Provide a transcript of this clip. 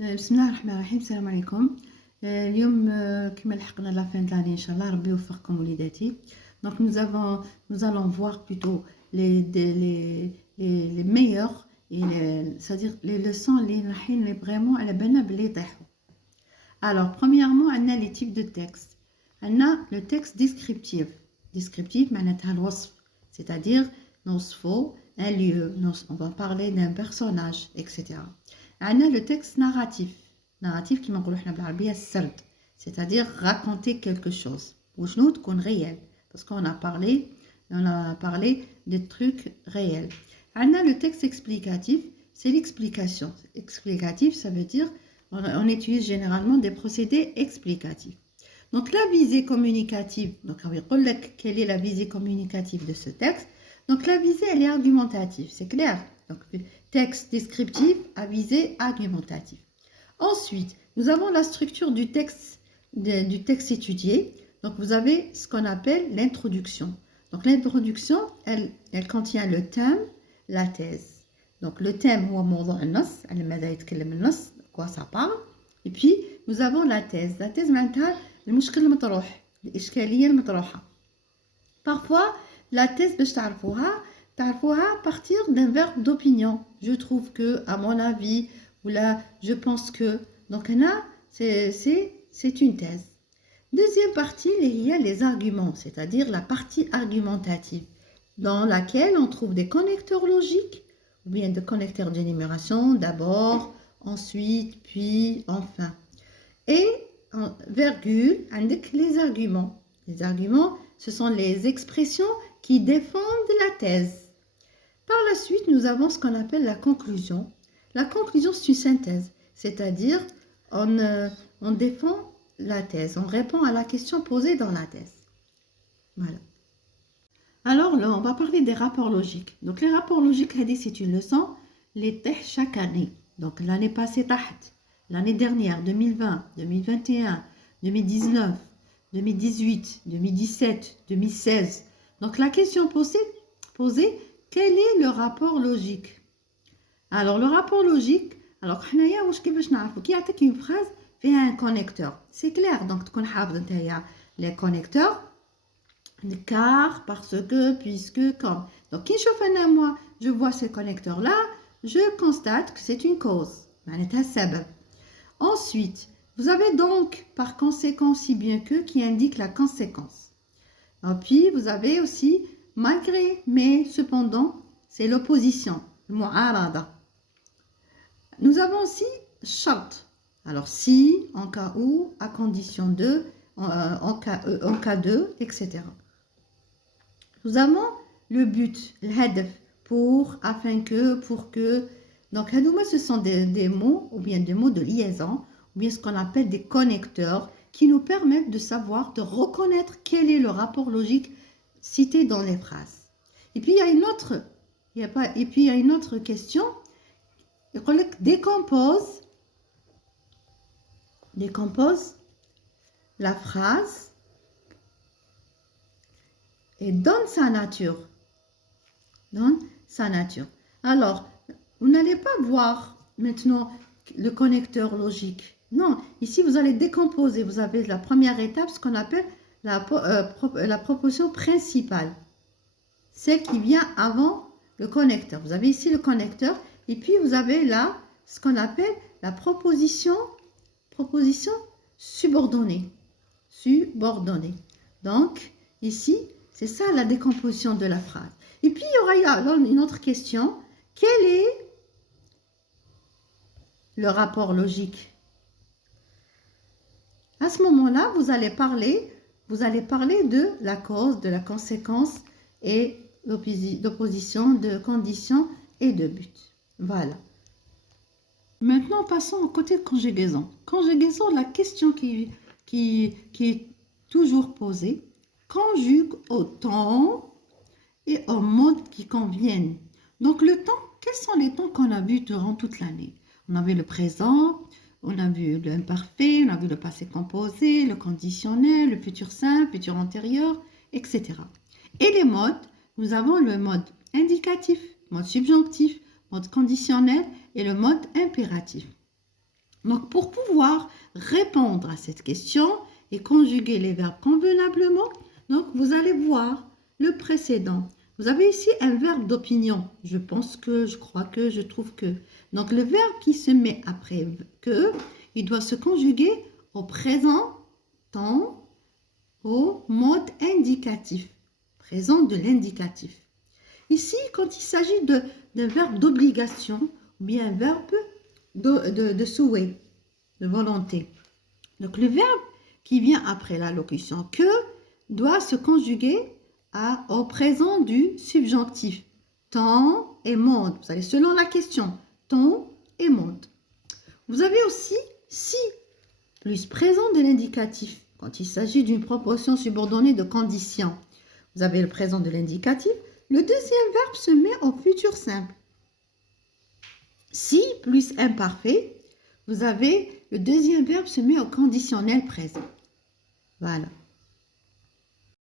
بسم الله الرحمن الرحيم. السلام عليكم. اليوم كما لحقنا لا fin de l'année inchallah ربي يوفقكم وليداتي. Donc nous allons voir plutôt les meilleurs et c'est-à-dire les leçons اللي vraiment على بالنا بلي يطيحوا. Alors premièrement on a les types de texte. On a le texte descriptif معناتها الوصف, c'est-à-dire نوصفوا un lieu, on va parler d'un personnage, etc. On a le texte narratif qui نقولوا احنا بالعربية السرد, c'est-à-dire raconter quelque chose وشنو تكون réel, parce qu'on a parlé de trucs réels. On a le texte explicatif, c'est l'explication. Explicatif, ça veut dire on utilise généralement des procédés explicatifs. Donc la visée communicative, donc on va dire quelle est la visée communicative de ce texte. Donc la visée elle est argumentative, c'est clair. Donc texte descriptif à visée argumentative. Ensuite, nous avons la structure du texte étudié. Donc vous avez ce qu'on appelle l'introduction. Donc l'introduction, elle contient le thème, la thèse. Donc le thème هو موضوع النص, على ماذا يتكلم النص, quoi ça parle. Et puis nous avons la thèse. La thèse معناتها المشكل المطروح, الإشكالية المطروحة. Parfois la thèse باش تعرفوها à partir d'un verbe d'opinion. Je trouve que, à mon avis, ou là, je pense que. Donc là, c'est une thèse. Deuxième partie, il y a les arguments, c'est-à-dire la partie argumentative, dans laquelle on trouve des connecteurs logiques, ou bien des connecteurs d'énumération, d'abord, ensuite, puis, enfin. Et, virgule, indique les arguments. Les arguments, ce sont les expressions qui défendent la thèse. Par la suite, nous avons ce qu'on appelle la conclusion. La conclusion, c'est une synthèse, c'est-à-dire on défend la thèse, on répond à la question posée dans la thèse. Voilà. Alors là, on va parler des rapports logiques. Donc les rapports logiques, c'est une leçon, les TEH chaque année. Donc l'année passée, l'année dernière, 2020, 2021, 2019, 2018, 2017, 2016. Donc la question posée, quel est le rapport logique? Alors le rapport logique, alors حنايا واش كيفاش نعرفوا كي يعطيك une phrase فيها un connecteur, c'est clair. Donc تكون حافظ نتايا les connecteurs, car, parce que, puisque, comme. Donc كي نشوف انا moi je vois ces connecteurs là, je constate que c'est une cause, معناتها السبب. Ensuite, vous avez donc par conséquent si bien que qui indique la conséquence. Et puis vous avez aussi malgré, mais cependant, c'est l'opposition, le mu'arada. Nous avons aussi shart. Alors si, en cas où, à condition de, en cas de, etc. Nous avons le but, le hadaf, pour, afin que, pour que. Donc hadouma, ce sont des mots, ou bien des mots de liaison, ou bien ce qu'on appelle des connecteurs, qui nous permettent de savoir, de reconnaître quel est le rapport logique cité dans les phrases. Et puis il y a une autre question. Décompose la phrase et donne sa nature. Alors, vous n'allez pas voir maintenant le connecteur logique. Non, ici vous allez décomposer. Vous avez la première étape, ce qu'on appelle la proposition principale, celle qui vient avant le connecteur. Vous avez ici le connecteur et puis vous avez là ce qu'on appelle la proposition subordonnée. Donc ici, c'est ça la décomposition de la phrase. Et puis il y aura une autre question. Quel est le rapport logique? À ce moment-là, vous allez parler de la cause, de la conséquence et d'opposition, de condition et de but. Voilà. Maintenant, passons au côté de conjugaison. Conjugaison, la question qui est toujours posée, conjugue au temps et au mode qui conviennent. Donc le temps, quels sont les temps qu'on a vus durant toute l'année? On a vu le présent, on a vu l'imparfait, on a vu le passé composé, le conditionnel, le futur simple, futur antérieur, etc. Et les modes, nous avons le mode indicatif, mode subjonctif, mode conditionnel et le mode impératif. Donc, pour pouvoir répondre à cette question et conjuguer les verbes convenablement, donc vous allez voir le précédent. Vous avez ici un verbe d'opinion. Je pense que, je crois que, je trouve que. Donc, le verbe qui se met après que, il doit se conjuguer au présent temps, au mode indicatif. Présent de l'indicatif. Ici, quand il s'agit d'un verbe d'obligation ou bien un verbe de souhait, de volonté. Donc, le verbe qui vient après la locution que doit se conjuguer au présent du subjonctif. Temps et monde. Vous allez selon la question. Temps et monde. Vous avez aussi si plus présent de l'indicatif. Quand il s'agit d'une proportion subordonnée de conditions. Vous avez le présent de l'indicatif. Le deuxième verbe se met au futur simple. Si plus imparfait, vous avez le deuxième verbe se met au conditionnel présent. Voilà.